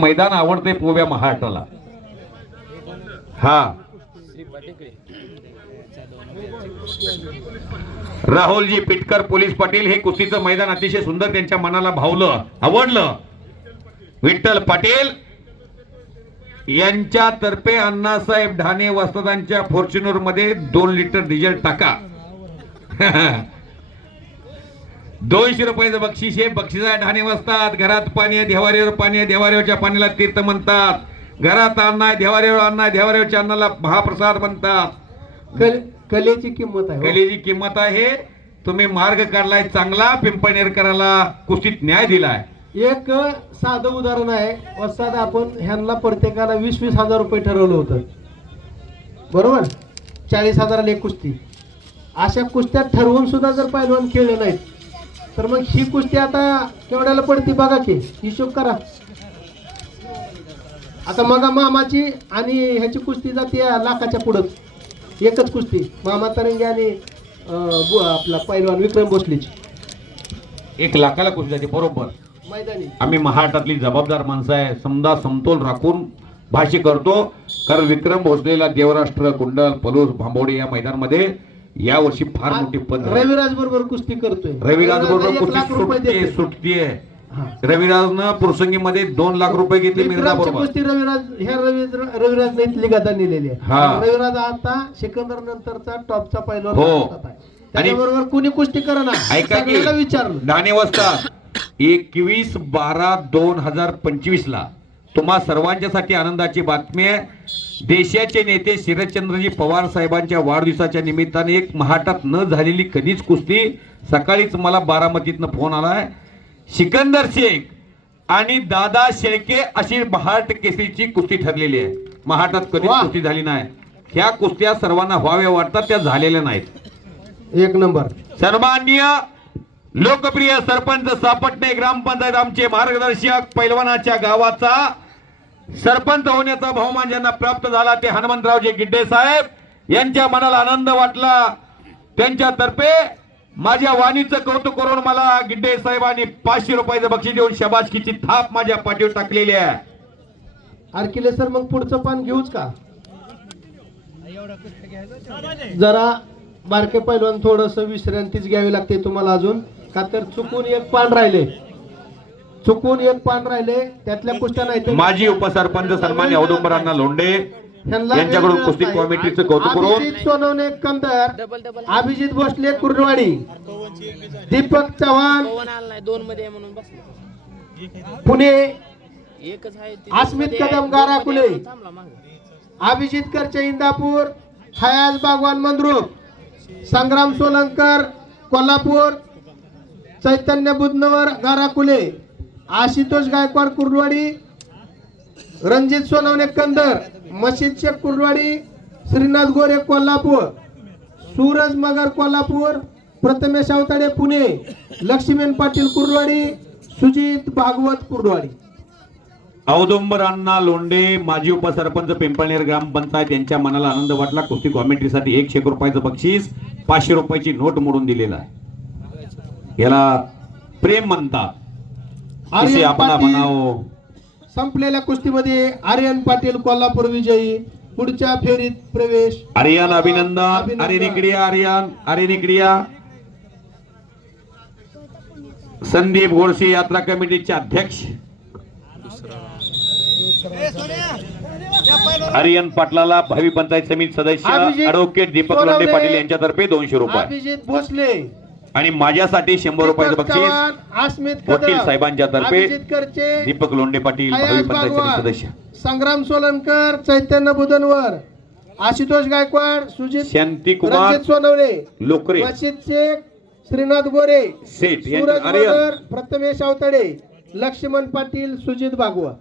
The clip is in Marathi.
मैदान आवडते पोव्या महाराष्ट्राला. हा राहुलजी पिटकर पोलीस पाटील, हे कुस्तीचं मैदान अतिशय सुंदर त्यांच्या मनाला भावलं, आवडलं. विठ्ठल पाटील यांच्यातर्फे अण्णासाहेब ढाणे वस्तादांच्या फॉर्च्युनर मध्ये 2 लिटर डिझेल टाका. 200 रुपयाचं बक्षीस आहे. बक्षीस आहे ढाणे वस्ताद. घरात पाणी आहे, देवाऱ्यावर पाणी आहे, देवाऱ्यावरच्या पाण्याला तीर्थ म्हणतात. घरात अन्न आहे, देवाऱ्यावर अन्न आहे, देवाऱ्यावरच्या अन्नाला महाप्रसाद म्हणतात. कलेची किंमत आहे. कलेची किंमत आहे. तुम्ही मार्ग काढलाय चांगला, पिंपळनेरकराला कुस्तीत न्याय दिलाय. एक साधं उदाहरण आहे. वस्ताद आपण ह्यांना प्रत्येकाला 20-20 हजार रुपये ठरवलं होतं, बरोबर? 40,000 एक कुस्ती. अशा कुस्त्या ठरवून सुद्धा जर पैलवान खेळले नाहीत तर मग ही कुस्ती आता केवढ्याला पडती बघा की, हिशोब करा. आता मग मामाची आणि ह्याची कुस्ती जाते लाखाच्या पुढं. एकच कुस्ती मामा तरंगे आणि आपला पैलवान विक्रम भोसलेची 1 लाखाला कुस्ती जाते बरोबर. मैदानी आम्ही महाराष्ट्रातली जबाबदार माणसं आहे, समजा समतोल राखून भाष्य करतो. कारण विक्रम भोसलेला देवराष्ट्र, कुंडल, पलूस, भांबोडी या मैदानामध्ये या वर्षी फार मोठी पद्धत. रविराज बरोबर कुस्ती करतोय. रविराज बरोबर कुस्ती सुटतीये. रविराजनं प्रसंगीमध्ये 2 लाख रुपये घेतले मिर्झा बरोबर. कुस्ती रविराज नाही लिगादा नेलेली आहे. रविराज आता सिकंदर नंतरचा टॉपचा पैलवान हो. आणि बरोबर कुणी कुस्ती करणार ऐका की विचारलं. ढाणे वस्ताद 21/12/2025 ला तुम्हा सर्वांच्यासाठी आनंदाची बातमी आहे. देशाचे नेते शरदचंद्रजी पवार साहेबांच्या वाढदिवसाच्या निमित्ताने एक महाटात न झालेली कधीच कुस्ती. सकाळीच मला बारामतीतनं फोन आलाय. सिकंदर शेख आणि दादा शेळके अशी महाट केसरीची कुस्ती ठरलेली आहे. महाटात कधीच कुस्ती झाली नाही. ह्या कुस्त्या सर्वांना व्हाव्या वाटतात, त्या झालेल्या नाहीत. 1 नंबर. सन्माननीय लोकप्रिय सरपंच सापटणे ग्रामपंचायत आमचे मार्गदर्शक, पैलवानाच्या गावाचा सरपंच होण्याचा बहुमान ज्यांना प्राप्त झाला ते हनुमंतरावजी गिड्डे साहेब यांच्या मनाला आनंद वाटला. त्यांच्यातर्फे माझ्या वाणीचं कौतुक करून मला गिड्डे साहेबांनी 500 रुपयाचं बक्षीस देऊन शबासकीची थाप माझ्या पाठीवर टाकलेली आहे. आरकिले सर, मग पुढचं पान घेऊच का? जरा बारके पैलवान थोडस विश्रांतीच घ्यावी लागते तुम्हाला अजून, का तर चुकून एक पान राहिले, त्यातल्या कुस्त्या नाही. माजी उपसरपंच सन्मान्य औदुंबरांना लोंढे यांच्याकडून कुस्ती कमिटीचं कौतुक करून अभिजित सोनवणे कंदर, अभिजित भोसले कुर्डवाडी, दीपक चव्हाण पुणे, अस्मित कदम गाराकुले, अभिजित करचे इंदापूर, फयाज बागवान मंद्रुप, संग्राम सोलंकर कोल्हापूर, चैतन्य बुधनवर गाराकुले, आशुतोष गायकवाड कुर्डवाडी, रणजित सोनवणे कंदर, मशीद शेख कुर्डवाडी, श्रीनाथ गोरे कोल्हापूर, सूरज मगर कोल्हापूर, प्रथमेश अवताडे पुणे, लक्ष्मीन पाटील कुर्डवाडी, सुजित भागवत कुर्डवाडी. औदुंबरांना लोंढे माजी उपसरपंच पिंपळनेर ग्रामपंचायत यांच्या मनाला आनंद वाटला. कुस्ती कॉमेंट्रीसाठी 100 रुपयाचं बक्षीस, 500 रुपयाची नोट मोडून दिलेला आहे. याला प्रेम म्हणतात. संपलेल्या कुस्तीमध्ये आर्यन पाटील कोल्हापूर विजयी. पुढच्या फेरीत प्रवेश. आर्यन अभिनंदन. अरे निकडिया आर्यन, अरे निकडिया. संदीप गोडसे यात्रा कमिटीचे अध्यक्ष आर्यन पाटलाला भावी पंचायत समिती सदस्य ॲडव्होकेट दीपक लोंढे पाटील यांच्यातर्फे 200 रुपये. अभिजित भोसले आणि माझ्यासाठी 100 रुपयाचं बक्षीस वकील साहेबांच्या तर्फे दीपक लोंढे पाटील भावी पंचायत समिती सदस्य. संग्राम सोलनकर, चैतन्य बुधनवर, आशुतोष गायकवाड, सुजित शांतिकुमार सोनवणे, लोकरे, मशीद शेख, श्रीनाथ गोरे, सेठ, सूरज मगर, प्रथमेश अवताडे, लक्ष्मण पाटील, सुजित भागवत.